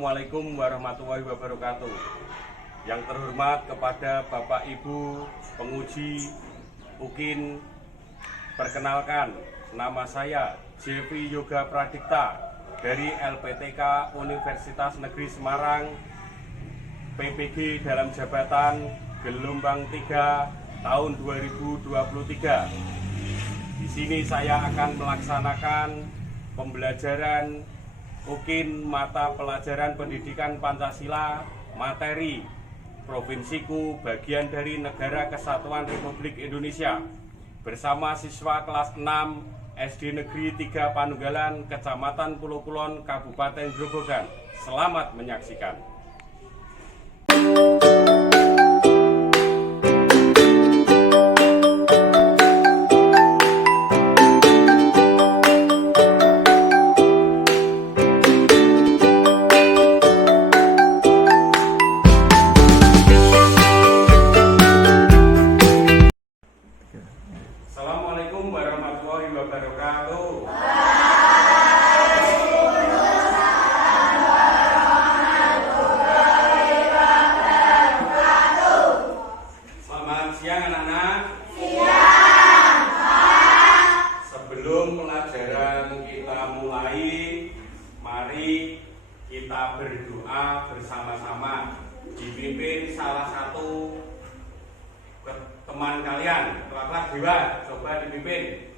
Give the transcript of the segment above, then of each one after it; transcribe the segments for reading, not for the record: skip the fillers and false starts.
Assalamualaikum warahmatullahi wabarakatuh. Yang terhormat kepada Bapak Ibu penguji UKIN, perkenalkan nama saya Jeffy Yoga Pradikta dari LPTK Universitas Negeri Semarang, PPG dalam jabatan gelombang 3 tahun 2023. Di sini saya akan melaksanakan pembelajaran UKIN mata pelajaran pendidikan Pancasila materi Provinsiku bagian dari Negara Kesatuan Republik Indonesia bersama siswa kelas 6 SD Negeri 3 Panunggalan, Kecamatan Pulau Kulon, Kabupaten Grobogan. Selamat menyaksikan. Assalamualaikum warahmatullahi wabarakatuh. Selamat siang anak-anak. Siang, Pak. Sebelum pelajaran kita mulai, mari kita berdoa bersama-sama dipimpin salah satu teman kalian, kelas Dewa, coba dipimpin.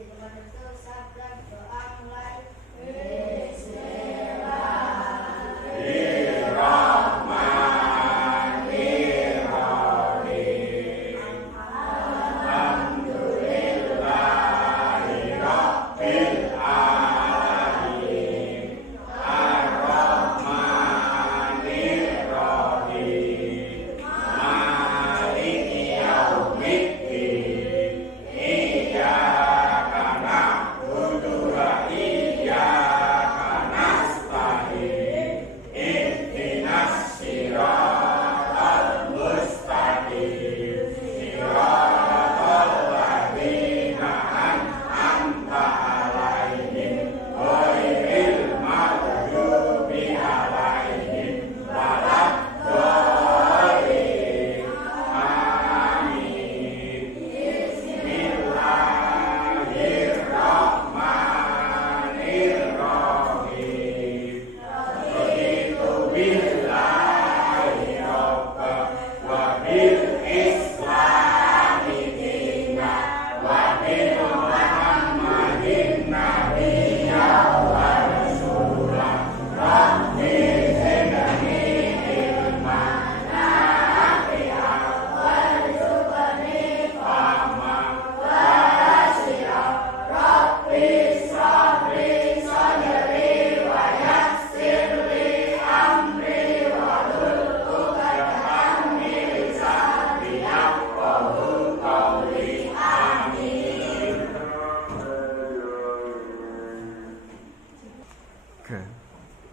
Di tempat itu sabda doa mulai.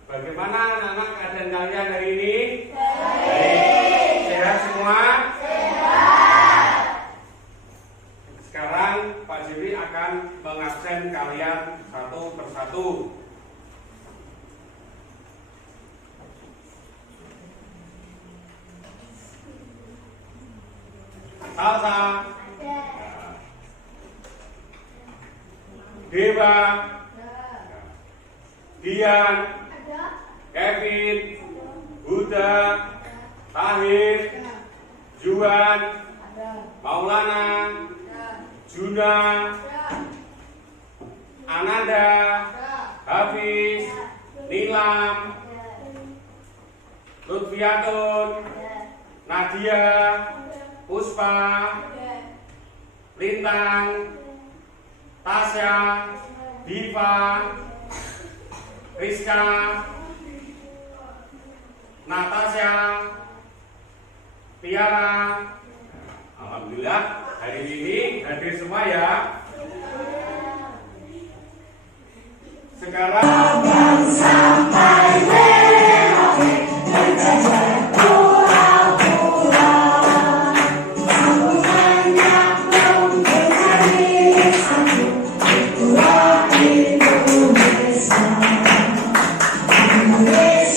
Bagaimana anak-anak keadaan kalian hari ini? Baik. Sehat semua? Sehat. Sekarang Pak Jiri akan mengabsen kalian satu persatu. Salsa. Dewa. Dian. Kevin, Huda, Tahir, Juan, Maulana, Juna, Ananda, Hafiz, Nilam, Lutfiatun, Nadia, Puspa, Lintang, Tasya, Diva, Rizka, Natasha, Tiara. Alhamdulillah hari ini hadir semua ya. Sekarang sampai Indonesia.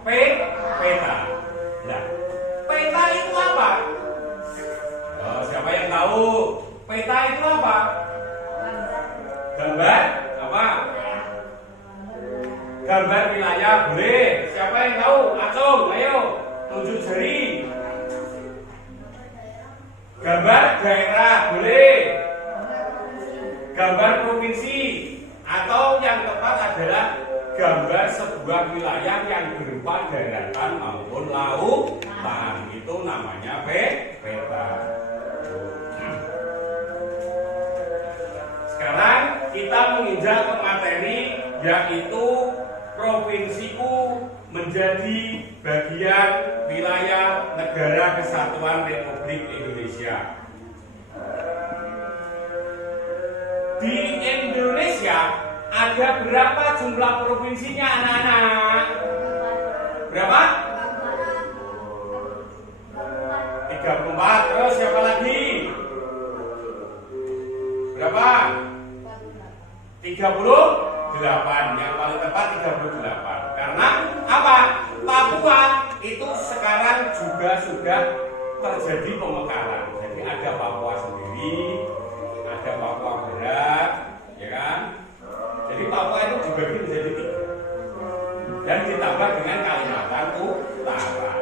Peta. Nah, peta itu apa? Oh, siapa yang tahu? Peta itu apa? Gambar apa? Gambar wilayah, boleh. Siapa yang tahu? Acung, ayo tunjuk jari. Gambar daerah, boleh. Gambar provinsi, atau yang tepat adalah gambar sebuah wilayah yang berupa daratan maupun lautan. Itu namanya peta. Sekarang kita menginjak ke materi, yaitu provinsiku menjadi bagian wilayah Negara Kesatuan Republik Indonesia. Di Indonesia ada berapa jumlah provinsinya, anak-anak? Berapa? 34. Terus siapa lagi? Berapa? 38. Yang paling tepat 38. Karena apa? Papua itu sekarang juga sudah terjadi pemekaran. Jadi ada Papua sendiri, ada Papua Barat, ya kan? Jadi Papua itu dibagi menjadi 3 dan ditambah dengan Kalimantan Utara.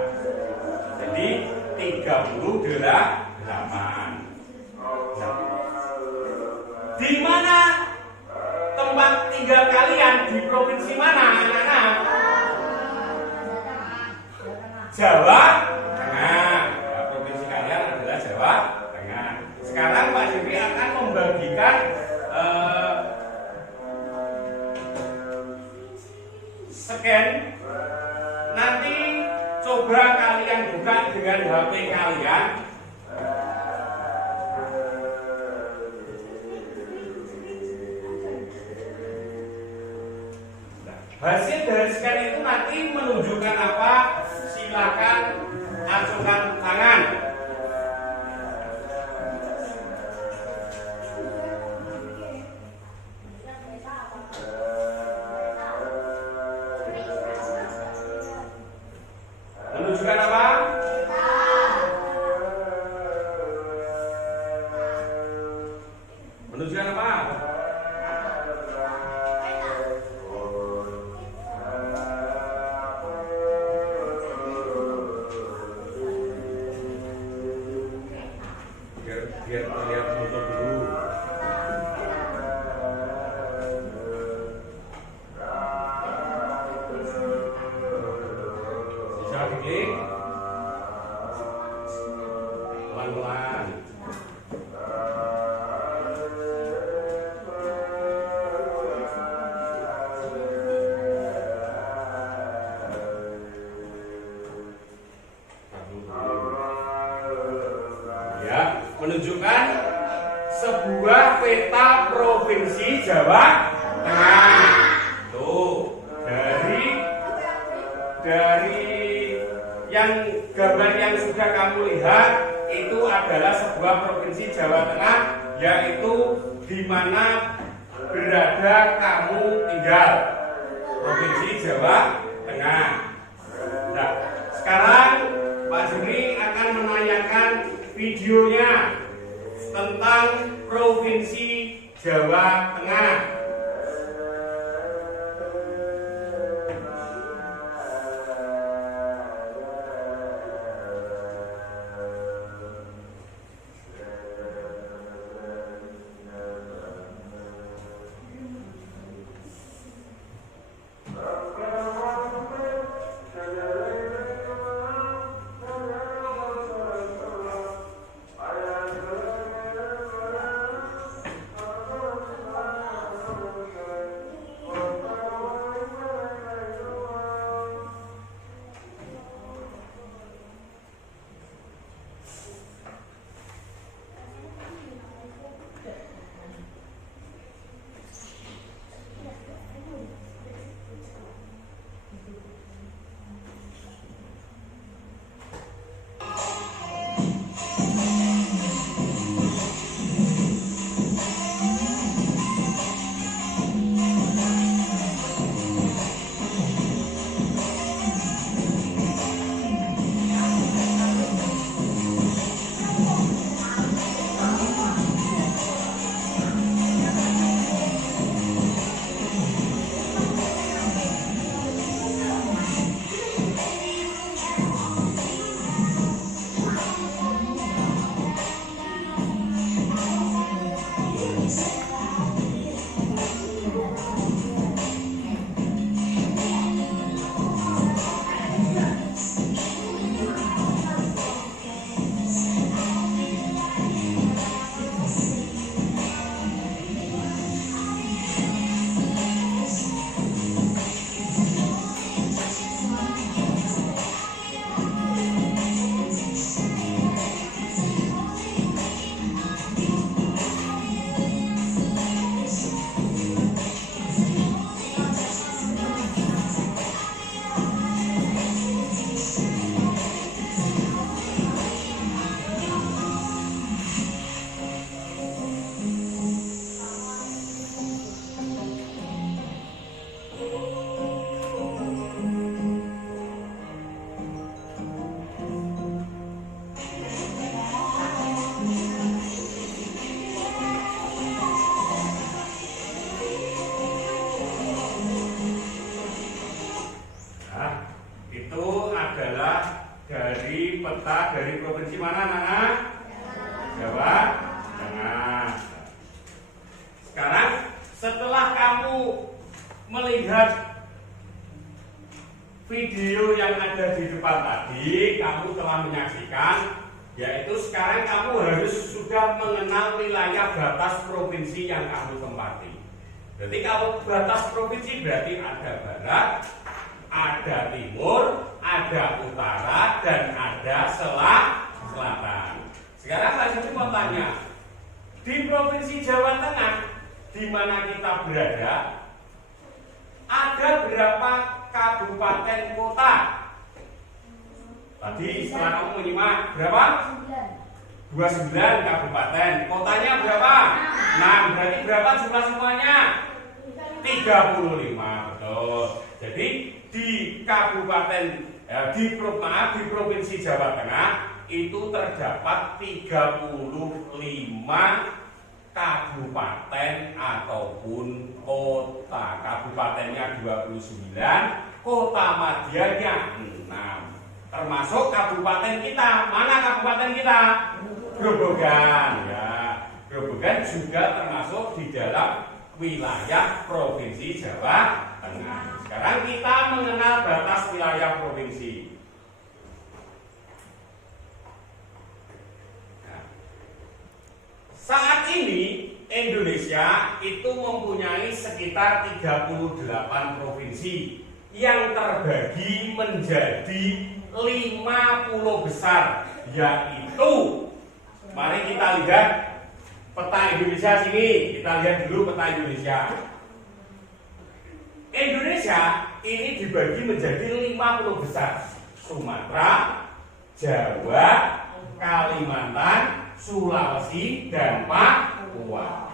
Jadi 38. Di mana tempat tinggal kalian, di provinsi mana, anak-anak? Jawa Tengah. Ya, provinsi kalian adalah Jawa Tengah. Sekarang Pak Jimmy akan membagikan scan. Nanti coba kalian buka dengan HP kalian. Hasil dari scan itu nanti menunjukkan apa? Silakan acungkan tangan. Menunjukkan apa? Menunjukkan apa? Biar terlihat foto dulu. Bisa diklik pelan-pelan. Menunjukkan sebuah peta provinsi Jawa Tengah. Tuh, dari yang gambar yang sudah kamu lihat itu adalah sebuah provinsi Jawa Tengah, yaitu di mana berada kamu tinggal, provinsi Jawa Tengah. Nah, sekarang Pak Juri akan menayangkan videonya tentang provinsi Jawa Tengah. dari peta dari provinsi mana, Nana? Jawa Tengah. Sekarang setelah kamu melihat video yang ada di depan tadi, kamu telah menyaksikan, yaitu sekarang kamu harus sudah mengenal wilayah batas provinsi yang kamu tempati. Berarti kalau batas provinsi berarti ada barat, ada timur, ada utara, dan ada selatan. Sekarang saya mau tanya, di provinsi Jawa Tengah, di mana kita berada, ada berapa kabupaten kota? Tadi setelah kamu menyimak berapa? 29 kabupaten. Kotanya berapa? 6. Berarti berapa jumlah semuanya? 35. Betul. Jadi di kabupaten di provinsi Jawa Tengah itu terdapat 35 kabupaten ataupun kota. Kabupatennya 29, kota madianya 6. Termasuk kabupaten kita. Mana kabupaten kita? Grobogan. Ya, Grobogan juga termasuk di dalam wilayah provinsi Jawa Tengah. Sekarang kita mengenal batas wilayah provinsi. Saat ini Indonesia itu mempunyai sekitar 38 provinsi yang terbagi menjadi 50 besar, yaitu, mari kita lihat peta Indonesia sini. Kita lihat dulu peta Indonesia. Indonesia ini dibagi menjadi 50 besar: Sumatera, Jawa, Kalimantan, Sulawesi, dan Papua.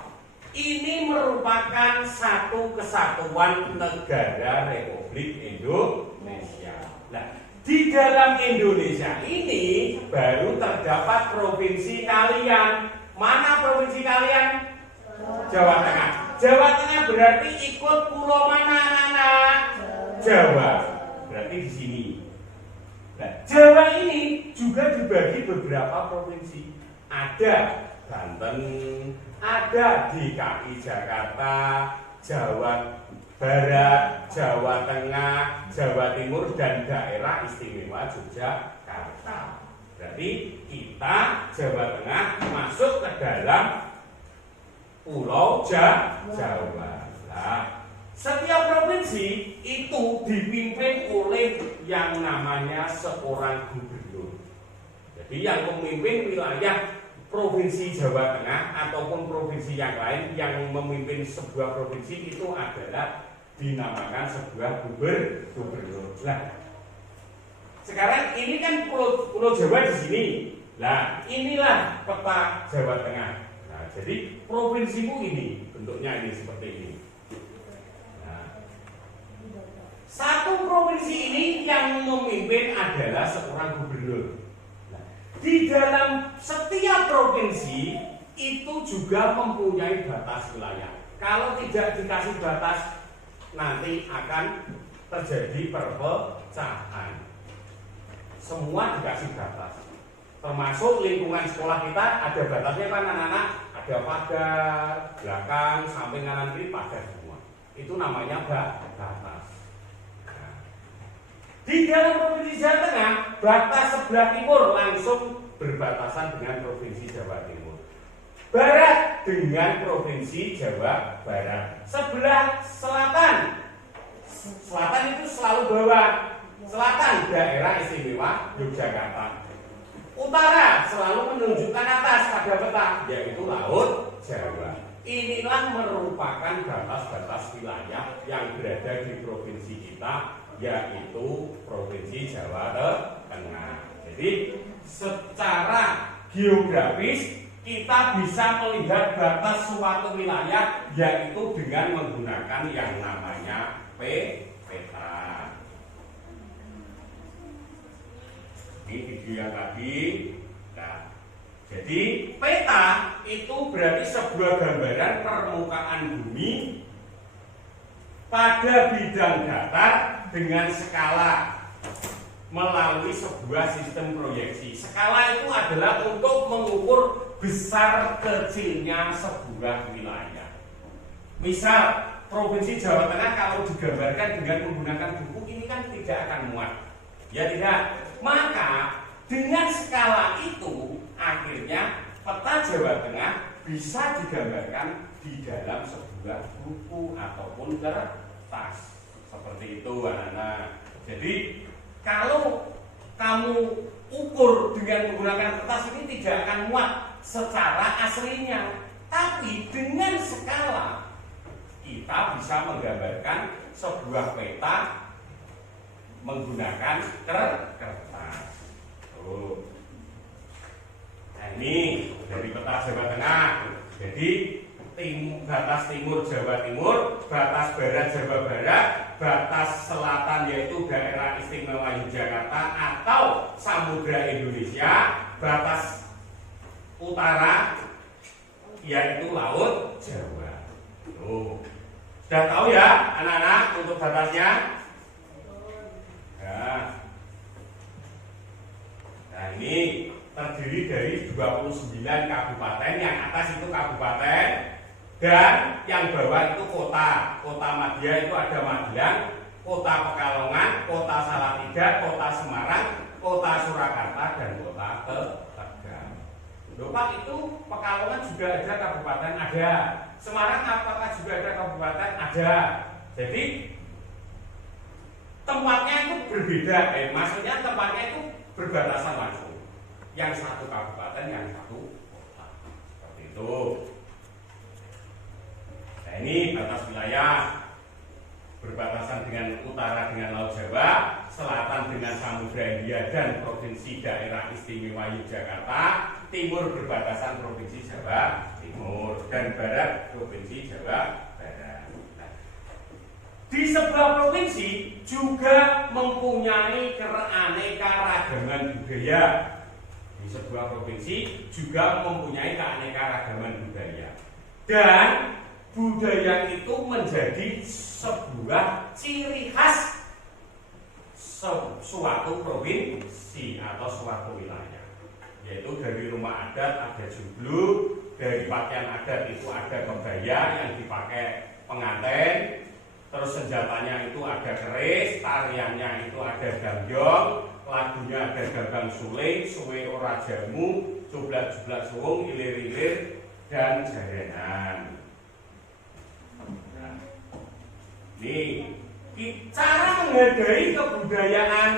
Ini merupakan satu kesatuan negara Republik Indonesia. Nah, di dalam Indonesia ini baru terdapat provinsi kalian. Mana provinsi kalian? Jawa Tengah. Jawa Tengah berarti ikut pulau mana, anak-anak? Jawa. Berarti di sini. Nah, Jawa ini juga dibagi beberapa provinsi. Ada Banten, ada DKI Jakarta, Jawa Barat, Jawa Tengah, Jawa Timur, dan daerah istimewa Yogyakarta. Berarti kita Jawa Tengah masuk ke dalam Pulau Jawa. Nah, setiap provinsi itu dipimpin oleh yang namanya seorang gubernur. Jadi yang memimpin wilayah provinsi Jawa Tengah ataupun provinsi yang lain yang memimpin sebuah provinsi itu adalah dinamakan sebuah gubernur. Nah, sekarang ini kan pulau Jawa di sini. Nah, inilah peta Jawa Tengah. Nah, jadi provinsimu ini bentuknya ini seperti ini. Nah, satu provinsi ini yang memimpin adalah seorang gubernur. Di dalam setiap provinsi itu juga mempunyai batas wilayah. Kalau tidak dikasih batas, nanti akan terjadi perpecahan. Semua dikasih batas. Termasuk lingkungan sekolah kita ada batasnya kan, anak-anak? Ada pagar, belakang, samping, kanan, kiri, pagar semua. Itu namanya batas. Di dalam provinsi Jawa Tengah, batas sebelah timur langsung berbatasan dengan provinsi Jawa Timur. Barat dengan provinsi Jawa Barat. Sebelah selatan, selatan itu selalu bawah. Selatan daerah istimewa Yogyakarta. Utara selalu menunjukkan atas pada peta, yaitu Laut Jawa. Inilah merupakan batas-batas wilayah yang berada di provinsi kita, yaitu Provinsi Jawa Tengah. Jadi secara geografis kita bisa melihat batas suatu wilayah yaitu dengan menggunakan yang namanya peta. Ini video yang tadi. Nah, jadi peta itu berarti sebuah gambaran permukaan bumi pada bidang datar dengan skala melalui sebuah sistem proyeksi. Skala itu adalah untuk mengukur besar kecilnya sebuah wilayah. Misal Provinsi Jawa Tengah kalau digambarkan dengan menggunakan buku ini kan tidak akan muat. Ya tidak. Maka dengan skala itu akhirnya peta Jawa Tengah bisa digambarkan di dalam sebuah buku ataupun kertas. Seperti itu anak-anak. Jadi kalau kamu ukur dengan menggunakan kertas ini tidak akan muat secara aslinya. Tapi dengan skala kita bisa menggambarkan sebuah peta menggunakan kertas. Nah ini dari peta Jawa Tengah. Jadi batas timur Jawa Timur, batas barat Jawa Barat, batas selatan yaitu daerah istimewa Yogyakarta atau Samudra Indonesia, batas utara yaitu Laut Jawa. Sudah tahu ya anak-anak untuk batasnya? Nah ini terdiri dari 29 kabupaten, yang atas itu kabupaten dan yang bawah itu kota. Kota Madya itu ada Magelang, Kota Pekalongan, Kota Salatiga, Kota Semarang, Kota Surakarta dan Kota Tegal. Pak itu Pekalongan juga ada kabupaten? Ada. Semarang apakah juga ada kabupaten? Ada. Jadi tempatnya itu berbeda, maksudnya tempatnya itu berbatasan langsung. Yang satu kabupaten, yang satu kota. Seperti itu. Nah ini batas wilayah. Berbatasan dengan utara dengan Laut Jawa, selatan dengan Samudra Hindia dan Provinsi Daerah Istimewa Yogyakarta, timur berbatasan Provinsi Jawa Timur, dan barat Provinsi Jawa Barat. Nah, di sebuah provinsi juga mempunyai keanekaragaman budaya. Di sebuah provinsi juga mempunyai keanekaragaman budaya. Dan budaya itu menjadi sebuah ciri khas suatu provinsi atau suatu wilayah. Yaitu dari rumah adat ada joglo, dari pakaian adat itu ada kebaya yang dipakai pengantin, terus senjatanya itu ada keris, tariannya itu ada gambyong, lagunya ada gambang suling, suwe ora jamu, jublak-jublak suwung, ilir-ilir, dan jarenan. Nah, ini cara menghargai kebudayaan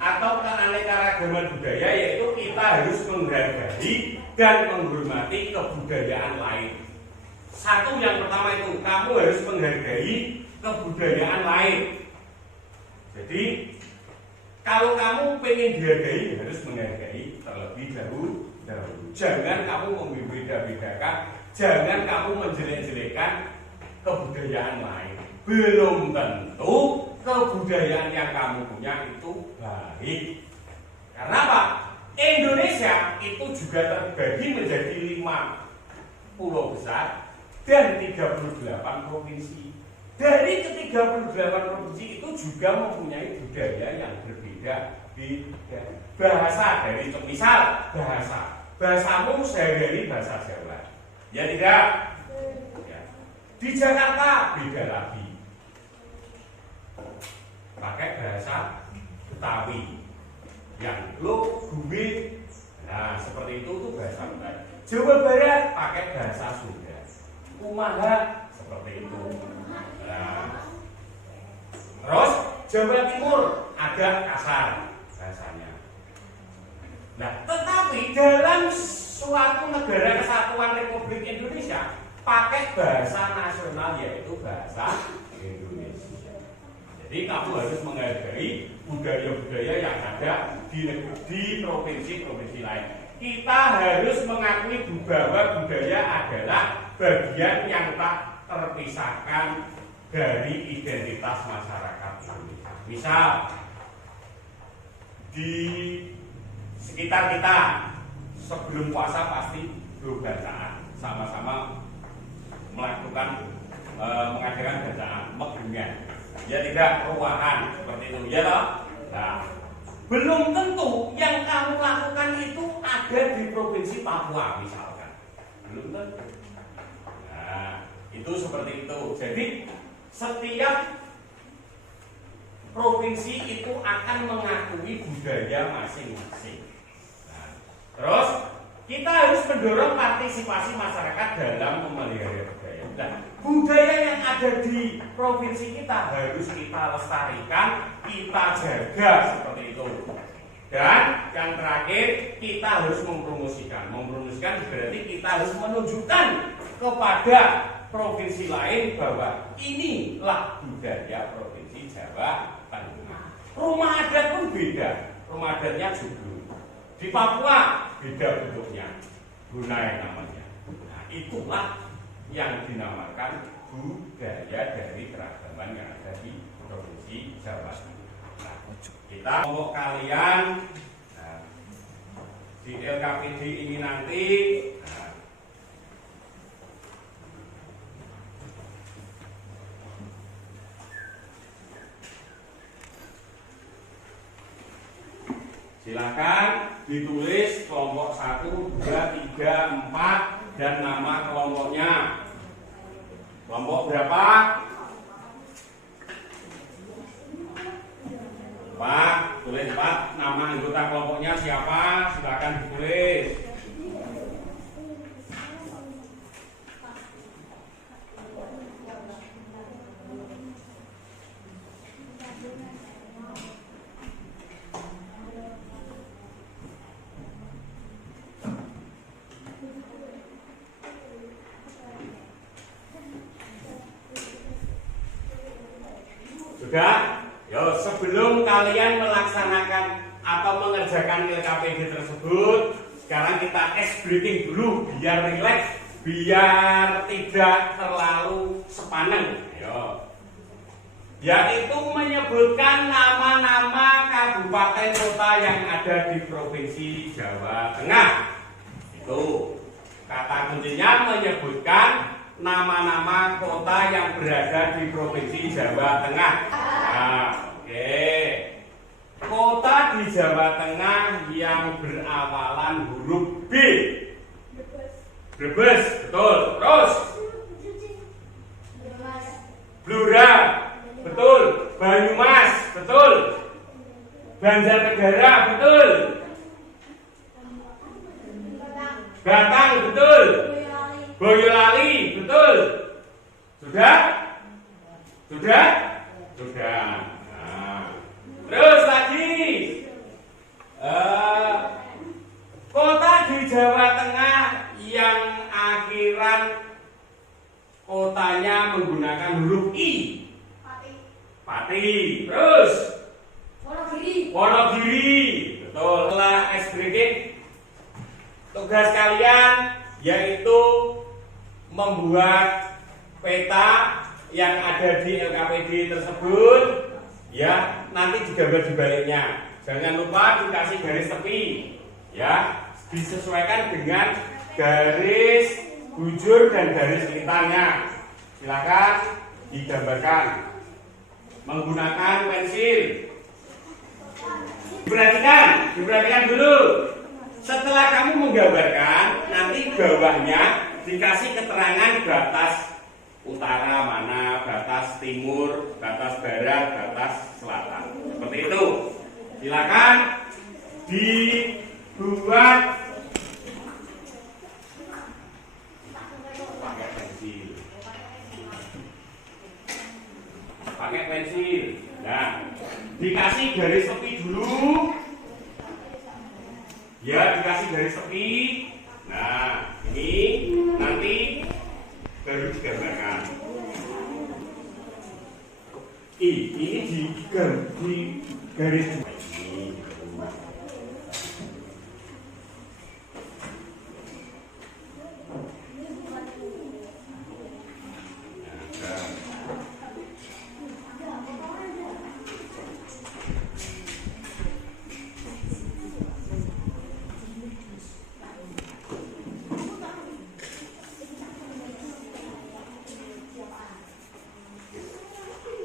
atau keanekaragaman budaya, yaitu kita harus menghargai dan menghormati kebudayaan lain. Satu, yang pertama itu kamu harus menghargai kebudayaan lain. Jadi kalau kamu pengen dihargai, harus menghargai terlebih dahulu. Jangan kamu membeda-bedakan, jangan kamu menjelek-jelekan kebudayaan lain. Belum tentu kebudayaan yang kamu punya itu baik. Karena apa? Indonesia itu juga terbagi menjadi 5 pulau besar dan 38 provinsi. Dari ke-38 provinsi itu juga mempunyai budaya yang berbeda-beda. Bahasa dari misal bahasamu sehari-hari bahasa Jawa. Ya tidak? Ya. Di Jakarta beda lagi. Pakai bahasa Betawi. Yang lo, gue, nah seperti itu tuh bahasa Betawi. Jawa Barat pakai bahasa Sunda. Kumaha seperti itu. Nah, terus Jawa Timur agak kasar bahasanya. Nah, tetapi dalam suatu negara kesatuan Republik Indonesia pakai bahasa nasional, yaitu bahasa Indonesia. Jadi kamu harus menghargai budaya-budaya yang ada di provinsi-provinsi lain. Kita harus mengakui bahwa budaya adalah bagian yang tak terpisahkan dari identitas masyarakat Indonesia. Misal di sekitar kita sebelum puasa pasti berbacaan, sama-sama melakukan mengadakan bacaan megdengan. Ya tidak, ruahan seperti itu, ya toh? Nah, belum tentu yang kamu lakukan itu ada di provinsi Papua misalkan. Belum tentu. Nah, itu seperti itu. Jadi setiap provinsi itu akan mengakui budaya masing-masing. Nah, terus kita harus mendorong partisipasi masyarakat dalam memelihara budaya. Nah, budaya yang ada di provinsi kita harus kita lestarikan, kita jaga seperti itu. Dan yang terakhir, kita harus mempromosikan. Mempromosikan berarti kita harus menunjukkan kepada provinsi lain bahwa inilah budaya provinsi Jawa Tengah. Rumah adat pun beda. Rumah adatnya juga di Papua beda bentuknya, Brunei namanya. Nah, itulah yang dinamakan budaya dari keragaman yang ada di provinsi Jawa Tengah. Nah, kita kelompok kalian di LKPD ini nanti silakan ditulis kelompok 1, 2, 3, 4 dan nama kelompoknya. Kelompok berapa? 4, tulis 4, nama anggota kelompoknya siapa? Silakan ditulis. Sudah? Yo, sebelum kalian melaksanakan atau mengerjakan LKPD tersebut, sekarang kita ice breaking dulu biar rileks, biar tidak terlalu sepaneng. Yo. Yaitu menyebutkan nama-nama kabupaten kota yang ada di provinsi Jawa Tengah. Itu kata kuncinya menyebutkan nama-nama kota yang berada di provinsi Jawa Tengah. Nah, oke. Kota di Jawa Tengah yang berawalan huruf B. Brebes, betul. Terus Blora, betul. Banyumas, betul. Banjarnegara, betul. Batang, betul. Boyolali, betul. Sudah? Sudah? Sudah. Nah. Terus lagi, kota di Jawa Tengah yang akhiran kotanya menggunakan huruf I. Pati. Terus? Wonogiri. Wonogiri. Betul. Setelah ice breaking, tugas kalian yaitu membuat peta yang ada di LKPD tersebut, ya nanti digambar di baliknya. Jangan lupa dikasih garis tepi, ya disesuaikan dengan garis bujur dan garis lintangnya. Silakan digambarkan menggunakan pensil. Diperhatikan dulu. Setelah kamu menggambarkan, nanti bawahnya dikasih keterangan batas utara mana, batas timur, batas barat, batas selatan. Seperti itu. Silakan dibuat pakai pensil. Pakai pensil. Nah, dikasih garis tepi dulu. Ya, dikasih garis tepi. Nah, ini nanti baru digambarkan. Ini di garis ini.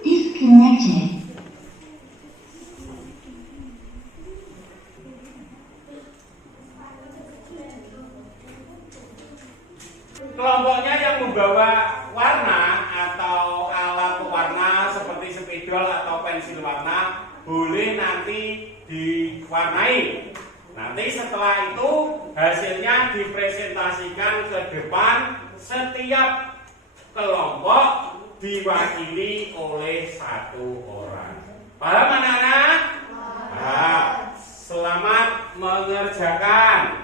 Disconnected. pensil warna boleh nanti diwarnai. Nanti setelah itu hasilnya dipresentasikan ke depan, setiap kelompok diwakili oleh satu orang. Paham anak-anak? Nah, selamat mengerjakan.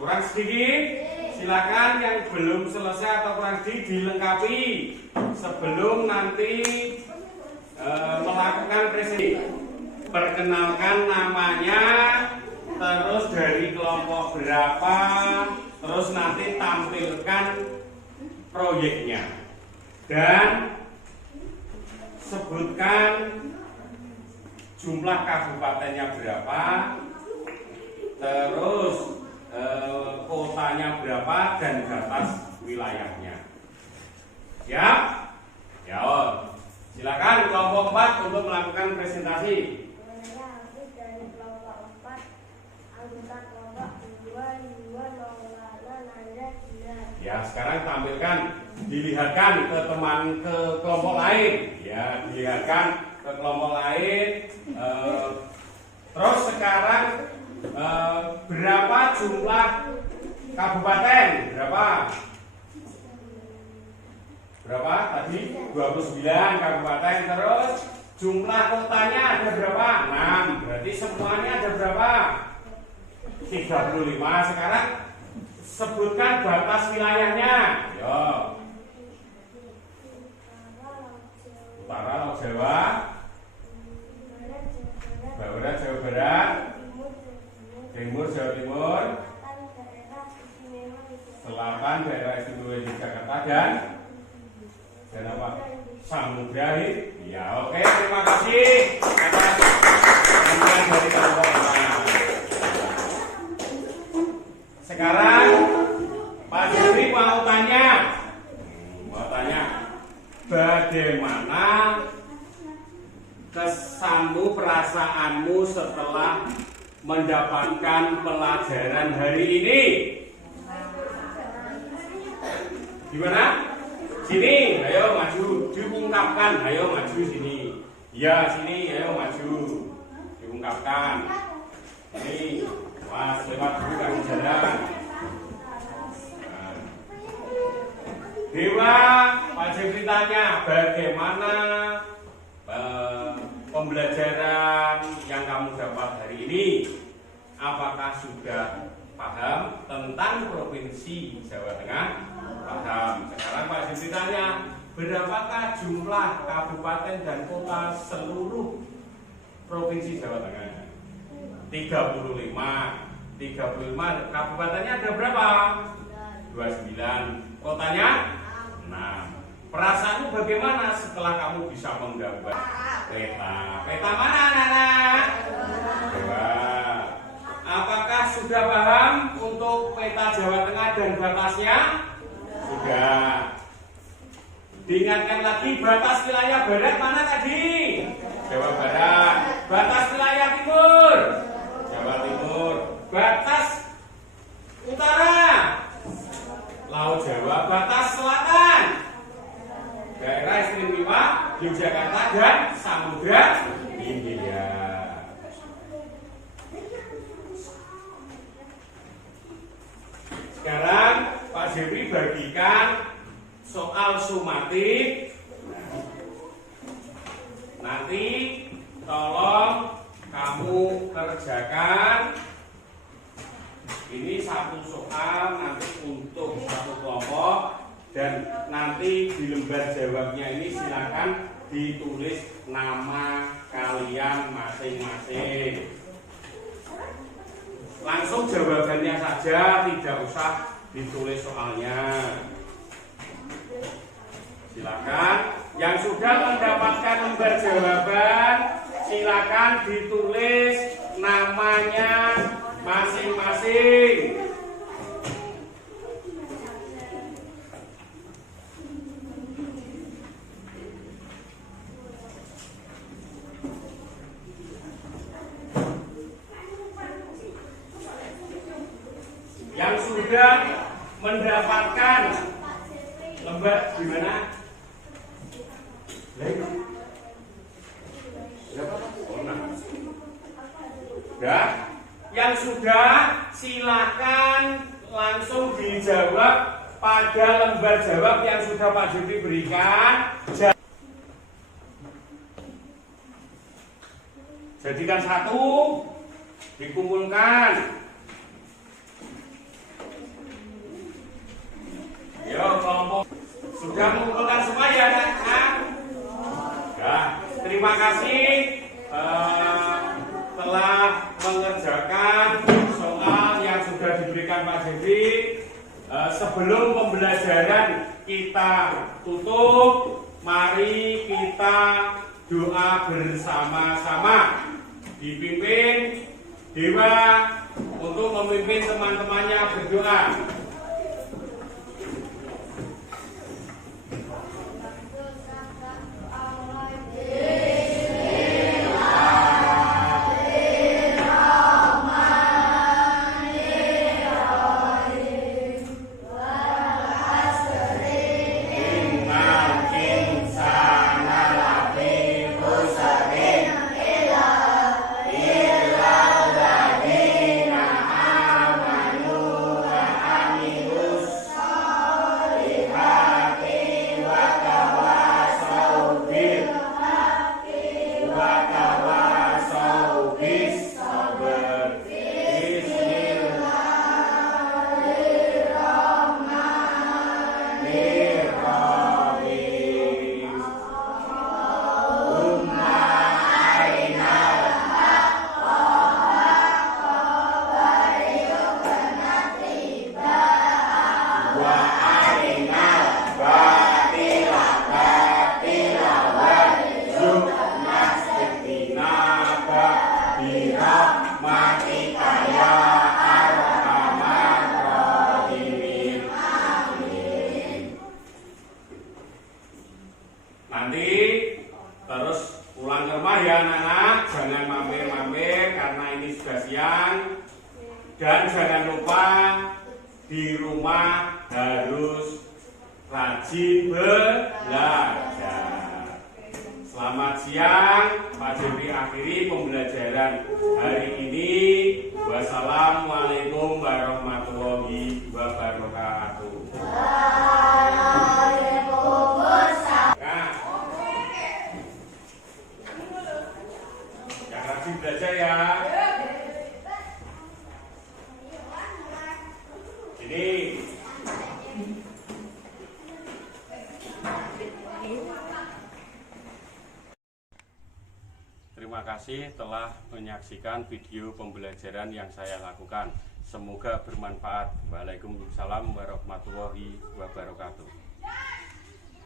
Kurang sedikit, silakan yang belum selesai atau kurang sedikit dilengkapi sebelum nanti melakukan presentasi. Perkenalkan namanya, terus dari kelompok berapa, terus nanti tampilkan proyeknya dan sebutkan jumlah kabupatennya berapa, terus kotanya berapa dan batas wilayahnya. Siap? Ya, silakan kelompok 4 untuk melakukan presentasi. Dari kelompok 4, anggota kelompok 2 Ya, sekarang tampilkan, dilihatkan ke kelompok lain. Ya, dilihatkan ke kelompok lain. Terus sekarang berapa jumlah kabupaten? Berapa tadi? 29 kabupaten. Terus jumlah kotanya ada berapa? 6. Berarti semuanya ada berapa? 35. Sekarang sebutkan batas wilayahnya. Yo. Utara Laut Jawa, Barat Jawa Barat, Timur Jawa Timur, Selatan daerah istimewa Yogyakarta dan apa? Samudra. Ya, oke, terima kasih atas penjelasan dari kelompok 4. Sekarang Pak Juri mau tanya, bagaimana kesanmu, perasaanmu setelah mendapatkan pelajaran hari ini? Gimana? Sini, ayo maju, diungkapkan, ayo maju sini. Ya, sini, ayo maju, diungkapkan. Ini, mas lewat dulu kaki jalan. Dewa, Pak Jeffrey tanya, bagaimana pembelajaran yang kamu dapat hari ini? Apakah sudah paham tentang Provinsi Jawa Tengah? Paham. Sekarang Pak Jeffrey tanya, berapakah jumlah kabupaten dan kota seluruh Provinsi Jawa Tengah? 35. 35. Kabupatennya ada berapa? 29. Kotanya? 6. Perasaanmu bagaimana setelah kamu bisa menggambar peta? Peta mana anak-anak? Apakah sudah paham untuk peta Jawa Tengah dan batasnya? Sudah. Diingatkan lagi, batas wilayah barat mana tadi? Jawa Barat. Batas wilayah timur? Jawa Timur. Batas utara? Laut Jawa. Batas selatan? Daerah istimewa Yogyakarta dan Samudra Hindia. Sekarang Pak Jeffrey bagikan soal sumatif. Nanti tolong kamu kerjakan. Ini satu soal nanti untuk satu kelompok, dan nanti di lembar jawabnya ini silakan ditulis nama kalian masing-masing. Langsung jawabannya saja, tidak usah ditulis soalnya. Silakan yang sudah mendapatkan lembar jawaban, silakan ditulis namanya masing-masing. Yang sudah mendapatkan lembar gimana? Ya, yang sudah silakan langsung dijawab pada lembar jawab yang sudah Pak Jupri berikan. Jadikan satu, dikumpulkan. Yo, kelompok sudah mengumpulkan semua ya, Kak? Ya, terima kasih telah mengerjakan soal yang sudah diberikan Pak Jepri. Sebelum pembelajaran kita tutup, mari kita doa bersama-sama, dipimpin Dewa untuk memimpin teman-temannya berdoa. Nanti terus pulang ke rumah ya anak-anak, jangan mampir-mampir karena ini sudah siang. Dan jangan lupa di rumah harus rajin belajar. Selamat siang, Pak Jepri akhiri pembelajaran hari ini. Wassalamualaikum warahmatullahi wabarakatuh. Belajar ya. Ini terima kasih telah menyaksikan video pembelajaran yang saya lakukan. Semoga bermanfaat. Waalaikumsalam warahmatullahi wabarakatuh.